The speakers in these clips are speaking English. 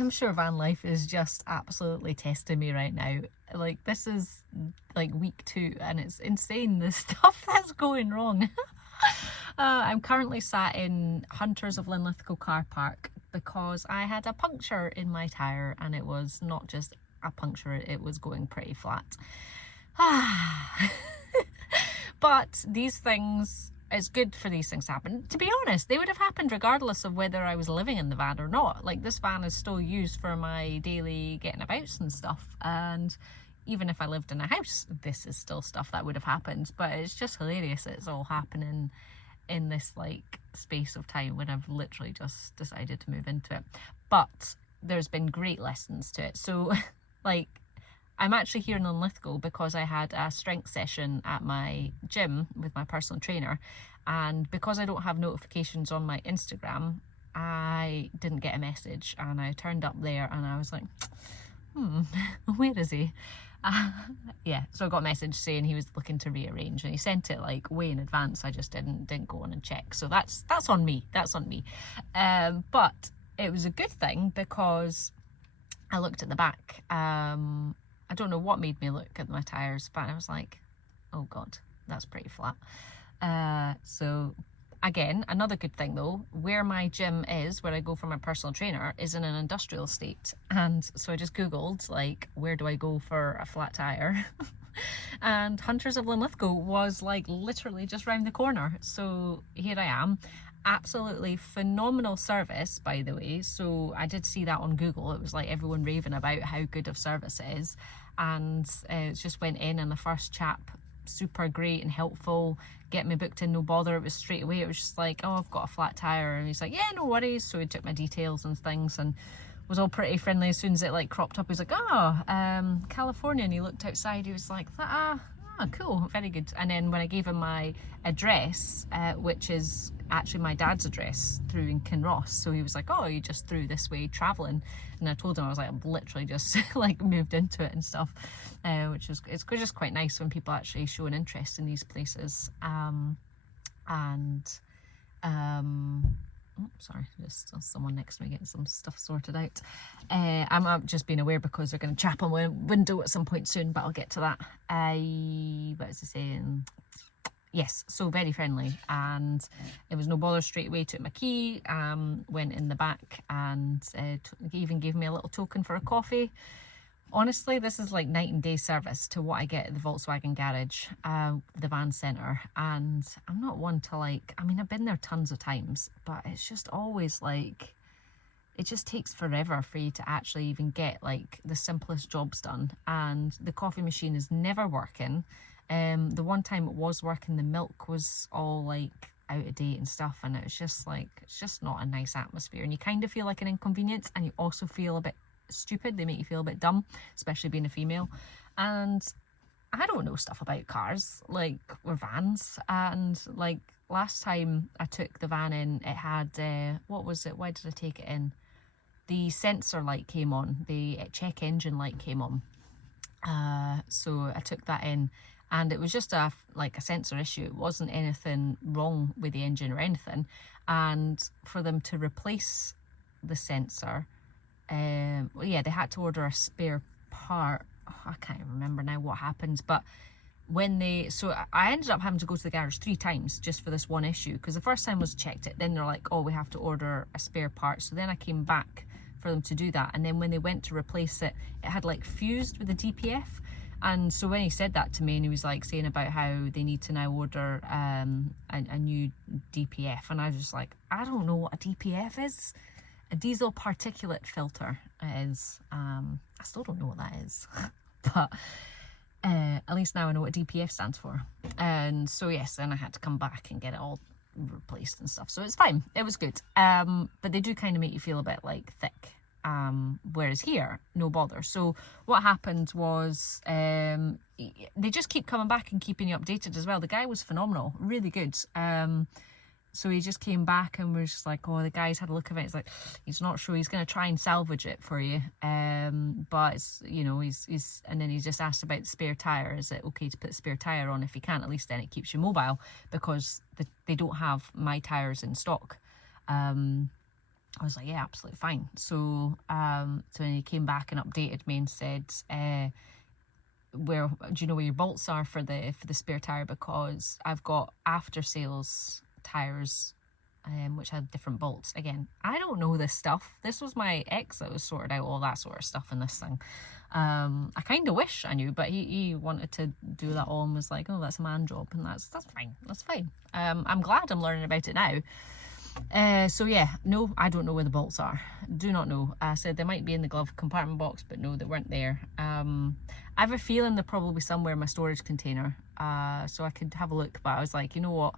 I'm sure van life is just absolutely testing me right now. Like, this is like week 2 and it's insane the stuff that's going wrong. I'm currently sat in Hunters of Linlithgow car park because I had a puncture in my tyre, and it was not just a puncture, it was going pretty flat. But these things, it's good for these things to happen. To be honest, they would have happened regardless of whether I was living in the van or not. Like, this van is still used for my daily getting abouts and stuff, and even if I lived in a house, this is still stuff that would have happened. But it's just hilarious it's all happening in this like space of time when I've literally just decided to move into it. But there's been great lessons to it. So like, I'm actually here in Linlithgow because I had a strength session at my gym with my personal trainer, and because I don't have notifications on my Instagram, I didn't get a message, and I turned up there and I was like, where is he? Yeah, so I got a message saying he was looking to rearrange, and he sent it like way in advance. I just didn't go on and check, so that's on me. But it was a good thing because I looked at the back. I don't know what made me look at my tyres, but I was like, oh god, that's pretty flat. So again, another good thing though, where my gym is, where I go for my personal trainer, is in an industrial estate. And so I just googled like, where do I go for a flat tyre? And Hunters of Linlithgow was like literally just round the corner. So here I am. Absolutely phenomenal service, by the way. So I did see that on Google. It was like everyone raving about how good of service it is, and it just went in, and the first chap, super great and helpful, get me booked in, no bother. It was straight away. It was just like, oh, I've got a flat tire, and he's like, yeah, no worries. So he took my details and things and was all pretty friendly. As soon as it like cropped up, he was like, oh, California, and he looked outside. He was like, cool, very good. And then when I gave him my address, which is actually my dad's address through in Kinross, so he was like, oh, you just through this way traveling? And I told him I was like, I've literally just like moved into it and stuff, which is, it's just quite nice when people actually show an interest in these places. Sorry, just someone next to me getting some stuff sorted out. I'm just being aware because they're going to chap on my window at some point soon, but I'll get to that. What was I saying? Yes, so very friendly, and it was no bother. Straight away took my key, went in the back, and even gave me a little token for a coffee. Honestly, this is like night and day service to what I get at the Volkswagen garage, the van centre. And I'm not one to like, I mean, I've been there tons of times, but it's just always like, it just takes forever for you to actually even get like the simplest jobs done. And the coffee machine is never working. The one time it was working, the milk was all like out of date and stuff, and it was just like, it's just not a nice atmosphere, and you kind of feel like an inconvenience, and you also feel a bit stupid. They make you feel a bit dumb, especially being a female. And I don't know stuff about cars, like, or vans. And like last time I took the van in, it had what was it, why did I take it in? The sensor light came on, the check engine light came on. So I took that in, and it was just a sensor issue. It wasn't anything wrong with the engine or anything. And for them to replace the sensor, well, yeah, they had to order a spare part. Oh, I can't remember now what happened, but so I ended up having to go to the garage 3 times just for this one issue, because the first time was checked it, then they're like, oh, we have to order a spare part. So then I came back for them to do that, and then when they went to replace it, it had like fused with the DPF. And so when he said that to me, and he was like saying about how they need to now order a new DPF, and I was just like, I don't know what a DPF is. A diesel particulate filter is. I still don't know what that is, but at least now I know what DPF stands for. And so yes, then I had to come back and get it all replaced and stuff. So it's fine. It was good. But they do kind of make you feel a bit like thick. Whereas here, no bother. So what happened was they just keep coming back and keeping you updated as well. The guy was phenomenal, really good. So he just came back and was just like, oh, the guy's had a look at it. He's like, he's not sure. He's going to try and salvage it for you. But it's, you know, he's and then he just asked about the spare tyre. Is it okay to put the spare tyre on? If you can't, at least then it keeps you mobile, because they don't have my tyres in stock. I was like, yeah, absolutely fine. So so when he came back and updated me and said, where do you know where your bolts are for the spare tire, because I've got after sales tires which had different bolts. Again, I don't know this stuff. This was my ex that was sorted out all that sort of stuff in this thing. I kind of wish I knew, but he wanted to do that all and was like, oh, that's a man job, and that's fine. That's fine. I'm glad I'm learning about it now. So yeah, no, I don't know where the bolts are. Do not know. I said they might be in the glove compartment box, but no, they weren't there. I have a feeling they're probably somewhere in my storage container, so I could have a look, but I was like, you know what,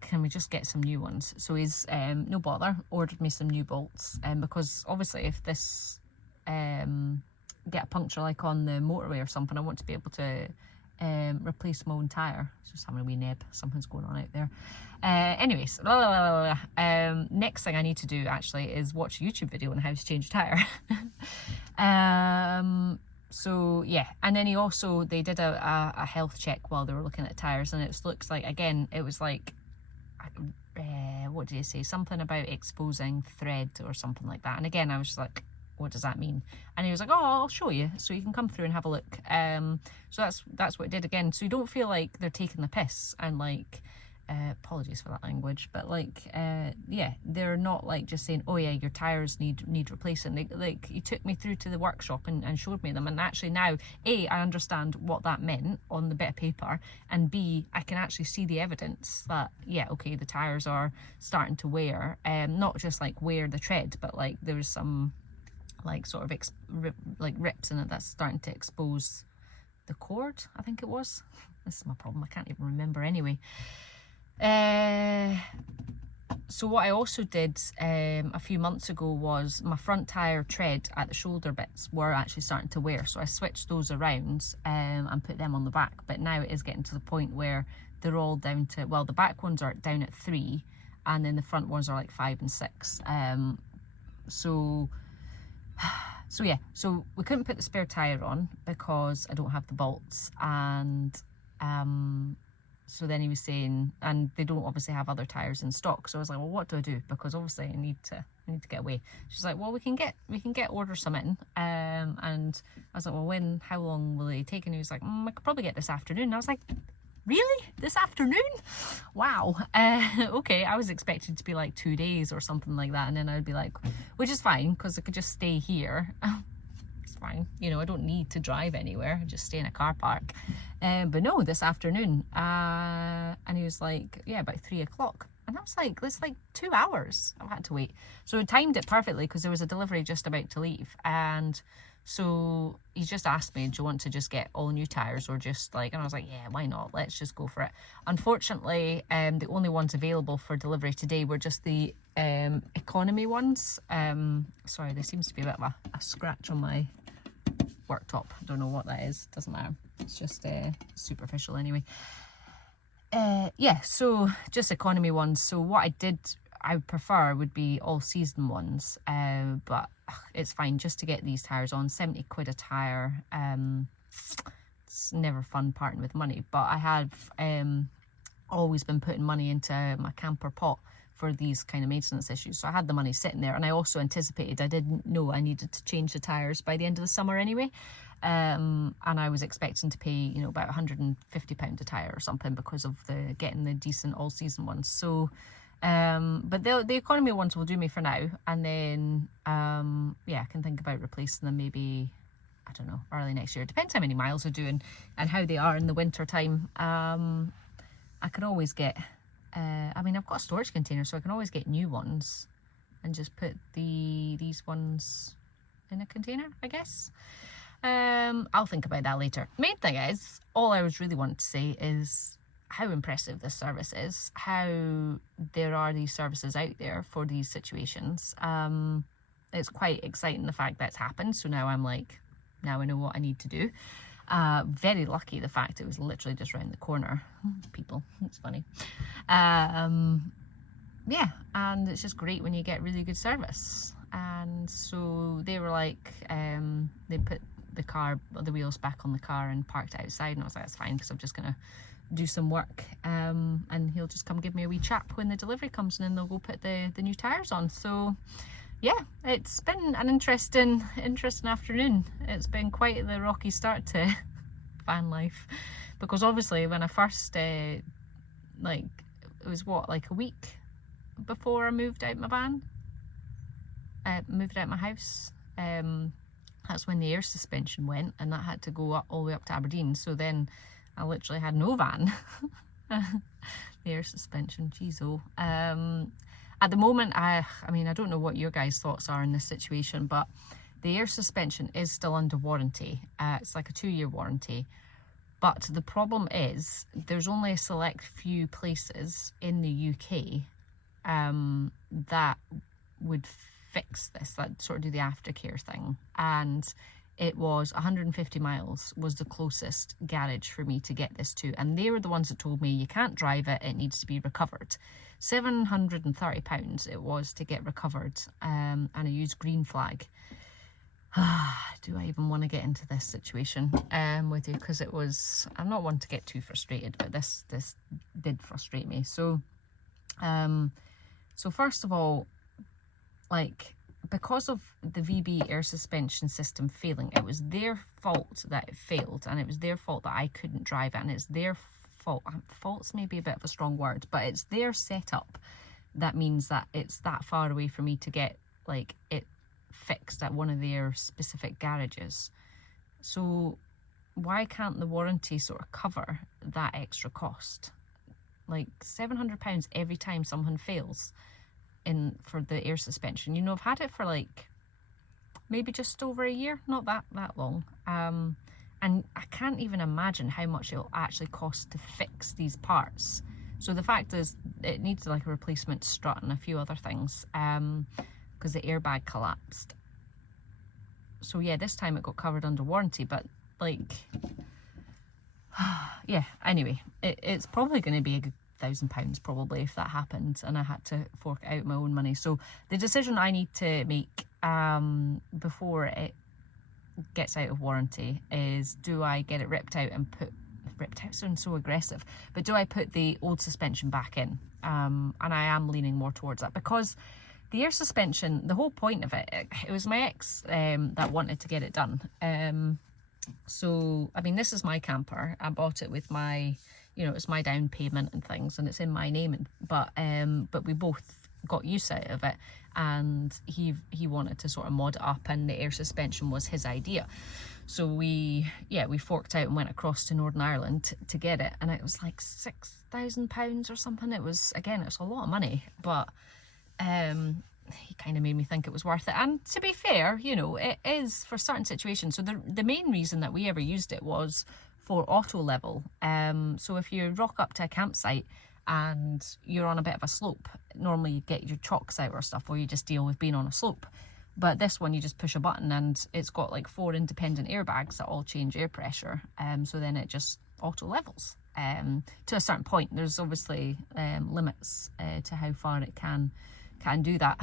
can we just get some new ones? So he's no bother, ordered me some new bolts, because obviously if this get a puncture like on the motorway or something, I want to be able to replace my own tyre. It's just having a wee neb, something's going on out there. Anyways, next thing I need to do actually is watch a YouTube video on how to change a tyre. So yeah, and then they did a health check while they were looking at tyres, and it looks like, again, it was like what do you say, something about exposing thread or something like that. And again, I was just like, what does that mean? And he was like, oh, I'll show you, so you can come through and have a look. So that's what it did again. So you don't feel like they're taking the piss and like, apologies for that language, but like, yeah, they're not like just saying, oh yeah, your tires need replacing. He took me through to the workshop and showed me them, and actually now, A, I understand what that meant on the bit of paper, and B, I can actually see the evidence that, yeah, okay, the tires are starting to wear, not just like wear the tread, but like there's some like sort of rips in it that's starting to expose the cord, I think it was. This is my problem, I can't even remember anyway. So what I also did a few months ago was my front tyre tread at the shoulder bits were actually starting to wear, so I switched those around and put them on the back. But now it is getting to the point where they're all down to, well, the back ones are down at 3 and then the front ones are like 5 and 6. So yeah, so we couldn't put the spare tyre on because I don't have the bolts, and so then he was saying, and they don't obviously have other tyres in stock. So I was like, well, what do I do? Because obviously I need to get away. She's like, well, we can order some in. And I was like, well, how long will it take? And he was like, I could probably get this afternoon. And I was like, really? This afternoon? Wow. Okay, I was expecting to be like 2 days or something like that. And then I'd be like, which is fine, because I could just stay here. It's fine, you know, I don't need to drive anywhere, I just stay in a car park. But no, this afternoon, and he was like, yeah, about 3 o'clock. And I was like, that's like 2 hours I've had to wait. So I timed it perfectly because there was a delivery just about to leave. And so he just asked me, do you want to just get all new tyres or just like, and I was like, yeah, why not? Let's just go for it. Unfortunately, the only ones available for delivery today were just the economy ones. Sorry, there seems to be a bit of a scratch on my worktop. I don't know what that is, doesn't matter. It's just superficial anyway. Yeah, so just economy ones. So what I would prefer would be all season ones, but it's fine just to get these tyres on. 70 quid a tyre. It's never fun parting with money, but I have always been putting money into my camper pot for these kind of maintenance issues. So I had the money sitting there, and I also anticipated, I didn't know I needed to change the tyres by the end of the summer anyway. And I was expecting to pay, you know, about £150 a tyre or something because of getting the decent all season ones. So but the economy ones will do me for now, and then yeah, I can think about replacing them maybe, I don't know, early next year. Depends how many miles they're doing and how they are in the winter time. I could always get I mean, I've got a storage container, so I can always get new ones and just put these ones in a container, I guess. I'll think about that later. Main thing is, all I was really wanting to say is how impressive this service is, how there are these services out there for these situations. It's quite exciting, the fact that it's happened. So now I'm like, now I know what I need to do. Very lucky the fact it was literally just around the corner. People, it's funny. Yeah, and it's just great when you get really good service. And so they were like, they put the wheels back on the car and parked it outside, and I was like, that's fine, because I'm just gonna do some work, and he'll just come give me a wee chap when the delivery comes, and then they'll go put the new tyres on. So yeah, it's been an interesting afternoon. It's been quite the rocky start to van life, because obviously when I first like, it was what, like a week before I moved out my van, moved out my house, that's when the air suspension went, and that had to go up all the way up to Aberdeen. So then I literally had no van. The air suspension, geez, oh. At the moment, I mean, I don't know what your guys' thoughts are in this situation, but the air suspension is still under warranty. It's like a 2-year warranty. But the problem is there's only a select few places in the UK that would fix this, that sort of do the aftercare thing. And it was 150 miles was the closest garage for me to get this to. And they were the ones that told me, you can't drive it, it needs to be recovered. £730 it was to get recovered, and I used green flag. Do I even want to get into this situation with you? Because it was, I'm not one to get too frustrated, but this did frustrate me. So so first of all, like, because of the VB air suspension system failing, it was their fault that it failed, and it was their fault that I couldn't drive it, and it's their fault. Fault's maybe a bit of a strong word, but it's their setup that means that it's that far away for me to get like it fixed at one of their specific garages. So why can't the warranty sort of cover that extra cost? Like £700 every time someone fails for the air suspension. You know, I've had it for like maybe just over a year, not that long, and I can't even imagine how much it'll actually cost to fix these parts. So the fact is, it needs like a replacement strut and a few other things, because the airbag collapsed. So yeah, this time it got covered under warranty, but like, yeah, anyway, it's probably going to be a good £1,000 probably if that happened, and I had to fork out my own money. So the decision I need to make before it gets out of warranty is, do I get it ripped out and ripped out sounds so aggressive, but do I put the old suspension back in? And I am leaning more towards that, because the air suspension, the whole point of it was my ex that wanted to get it done. So I mean, this is my camper. I bought it with my, you know, it's my down payment and things, and it's in my name, but we both got use out of it, and he wanted to sort of mod it up, and the air suspension was his idea. So we forked out and went across to Northern Ireland to get it, and it was like £6,000 or something. It was, again, it was a lot of money, but he kind of made me think it was worth it. And to be fair, you know, it is for certain situations. So the main reason that we ever used it was for auto level. So if you rock up to a campsite and you're on a bit of a slope, normally you get your chocks out or stuff, or you just deal with being on a slope. But this one, you just push a button and it's got like 4 independent airbags that all change air pressure. So then it just auto levels to a certain point. There's obviously limits to how far it can do that.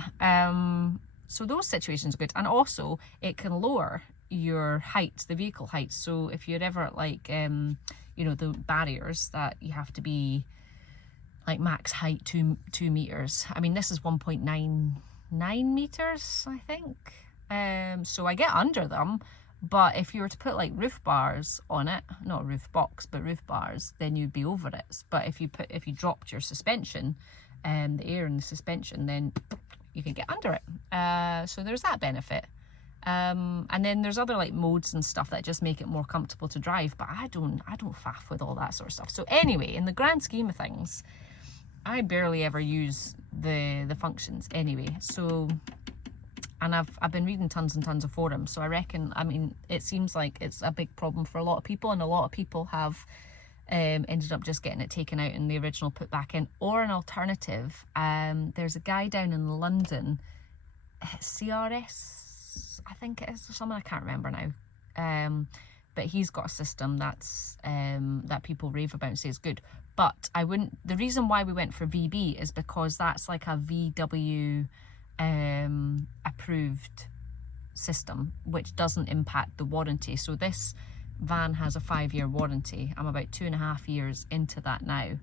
So those situations are good. And also it can lower your height, the vehicle height. So if you're ever at like, you know, the barriers that you have to be like max height 2 meters. I mean, this is 1.99 meters, I think. So I get under them, but if you were to put like roof bars on it, not a roof box, but roof bars, then you'd be over it. But if you dropped your suspension, the air in the suspension, then you can get under it. So there's that benefit. And then there's other like modes and stuff that just make it more comfortable to drive, but I don't faff with all that sort of stuff. So anyway, in the grand scheme of things, I barely ever use the functions anyway. So, and I've been reading tons and tons of forums, so I reckon, I mean, it seems like it's a big problem for a lot of people, and a lot of people have ended up just getting it taken out and the original put back in. Or an alternative, there's a guy down in London, CRS, I think it is, or something, I can't remember now. But he's got a system that's that people rave about and say is good. But I wouldn't. The reason why we went for VB is because that's like a VW approved system, which doesn't impact the warranty. So this van has a 5-year warranty. I'm about 2.5 years into that now.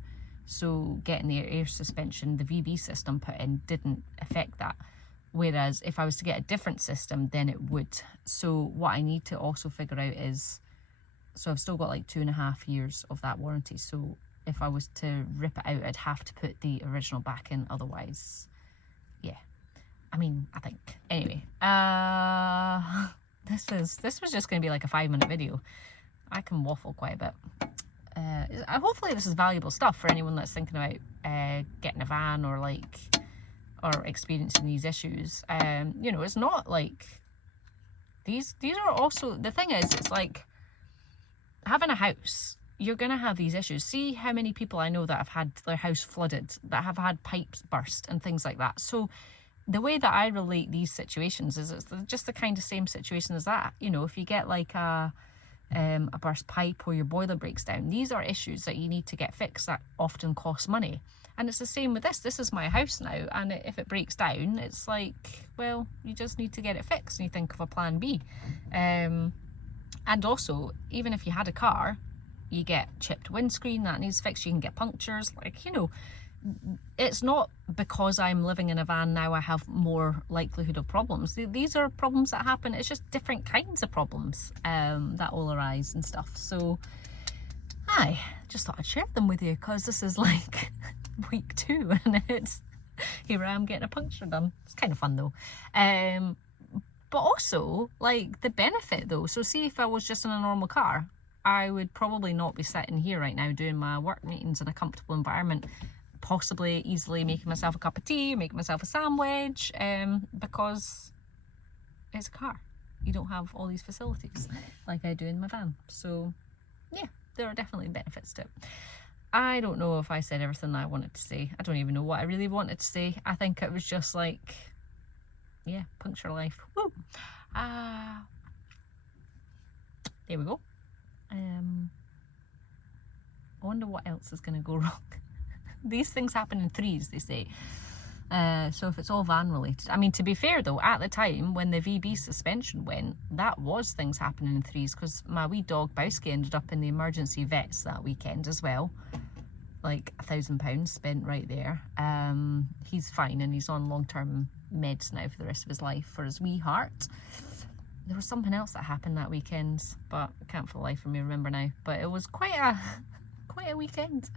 So getting the air suspension, the VB system put in didn't affect that. Whereas if I was to get a different system, then it would. So what I need to also figure out is, so I've still got like 2.5 years of that warranty. So if I was to rip it out, I'd have to put the original back in. Otherwise, yeah. I mean, I think. Anyway, this was just going to be like a 5-minute video. I can waffle quite a bit. Hopefully this is valuable stuff for anyone that's thinking about getting a van or experiencing these issues. You know, it's not like these are also, the thing is, it's like having a house. You're going to have these issues. See how many people I know that have had their house flooded, that have had pipes burst and things like that. So the way that I relate these situations is it's just the kind of same situation as that. You know, if you get like a burst pipe or your boiler breaks down, these are issues that you need to get fixed that often cost money. And it's the same with this. This is my house now, and if it breaks down, it's like, well, you just need to get it fixed and you think of a plan B. And also, even if you had a car, you get chipped windscreen, that needs fixed, you can get punctures, like, you know, it's not because I'm living in a van now I have more likelihood of problems. These are problems that happen. It's just different kinds of problems that will arise and stuff. So I just thought I'd share them with you because this is like week 2 and it's here I am getting a puncture done. It's kind of fun though. But also like the benefit though, so see if I was just in a normal car, I would probably not be sitting here right now doing my work meetings in a comfortable environment, possibly easily making myself a cup of tea, making myself a sandwich, because it's a car. You don't have all these facilities like I do in my van. So yeah, there are definitely benefits to it. I don't know if I said everything that I wanted to say. I don't even know what I really wanted to say. I think it was just like, yeah, puncture life. Woo! There we go. I wonder what else is going to go wrong. These things happen in threes, they say. So if it's all van related. I mean, to be fair though, at the time when the VB suspension went, that was things happening in threes because my wee dog Bowski ended up in the emergency vets that weekend as well. Like £1,000 spent right there. He's fine and he's on long-term meds now for the rest of his life for his wee heart. There was something else that happened that weekend, but I can't for the life of me remember now. But it was quite a weekend.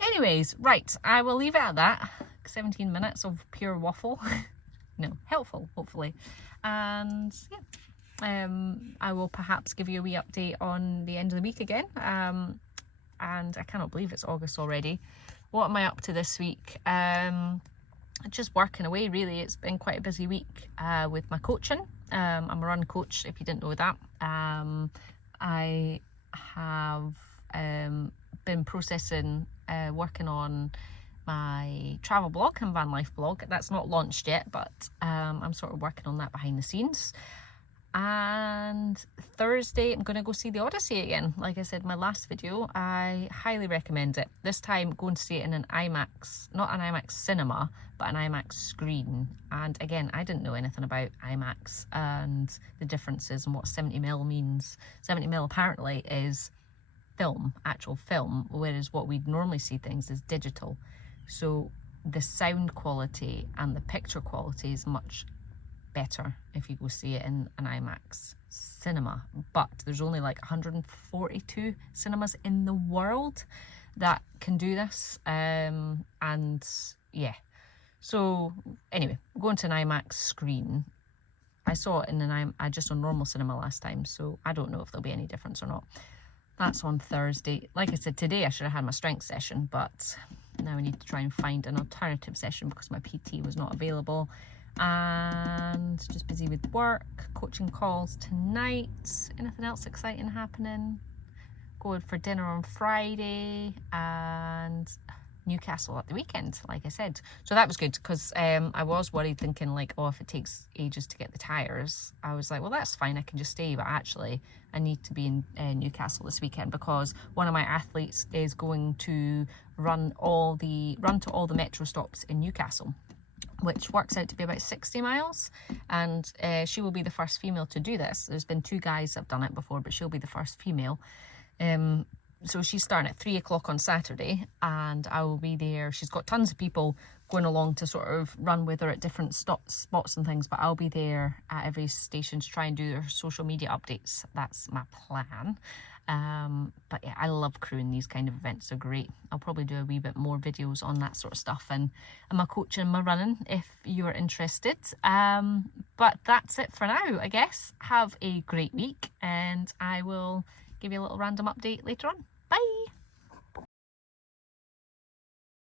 Anyways, right, I will leave it at that. 17 minutes of pure waffle. No, helpful, hopefully. And yeah, I will perhaps give you a wee update on the end of the week again. And I cannot believe it's August already. What am I up to this week? Just working away, really. It's been quite a busy week with my coaching. I'm a run coach, if you didn't know that. I have been processing, working on my travel blog and van life blog. That's not launched yet, but I'm sort of working on that behind the scenes. And Thursday I'm going to go see the Odyssey again. Like I said in my last video, I highly recommend it. This time going to see it in an IMAX, not an IMAX cinema, but an IMAX screen. And again, I didn't know anything about IMAX and the differences and what 70mm means. 70mm apparently is film, actual film, whereas what we'd normally see things is digital. So the sound quality and the picture quality is much better if you go see it in an IMAX cinema, but there's only like 142 cinemas in the world that can do this, and yeah, so anyway, going to an IMAX screen. I saw it in just on normal cinema last time, so I don't know if there'll be any difference or not. That's on Thursday. Like I said, today I should have had my strength session, but now I need to try and find an alternative session because my PT was not available. And just busy with work, coaching calls tonight. Anything else exciting happening? Going for dinner on Friday and Newcastle at the weekend, like I said. So that was good because I was worried, thinking like, oh, if it takes ages to get the tyres, I was like, well, that's fine, I can just stay. But actually I need to be in Newcastle this weekend because one of my athletes is going to run to all the metro stops in Newcastle. which works out to be about 60 miles. And she will be the first female to do this. There's been 2 guys that have done it before, but she'll be the first female. So she's starting at 3 o'clock on Saturday, and I will be there. She's got tons of people going along to sort of run with her at different spots and things, but I'll be there at every station to try and do their social media updates. That's my plan. But yeah, I love crewing these kind of events. They're great. I'll probably do a wee bit more videos on that sort of stuff and my coaching and my running if you're interested. But that's it for now, I guess. Have a great week, and I will give you a little random update later on. Bye!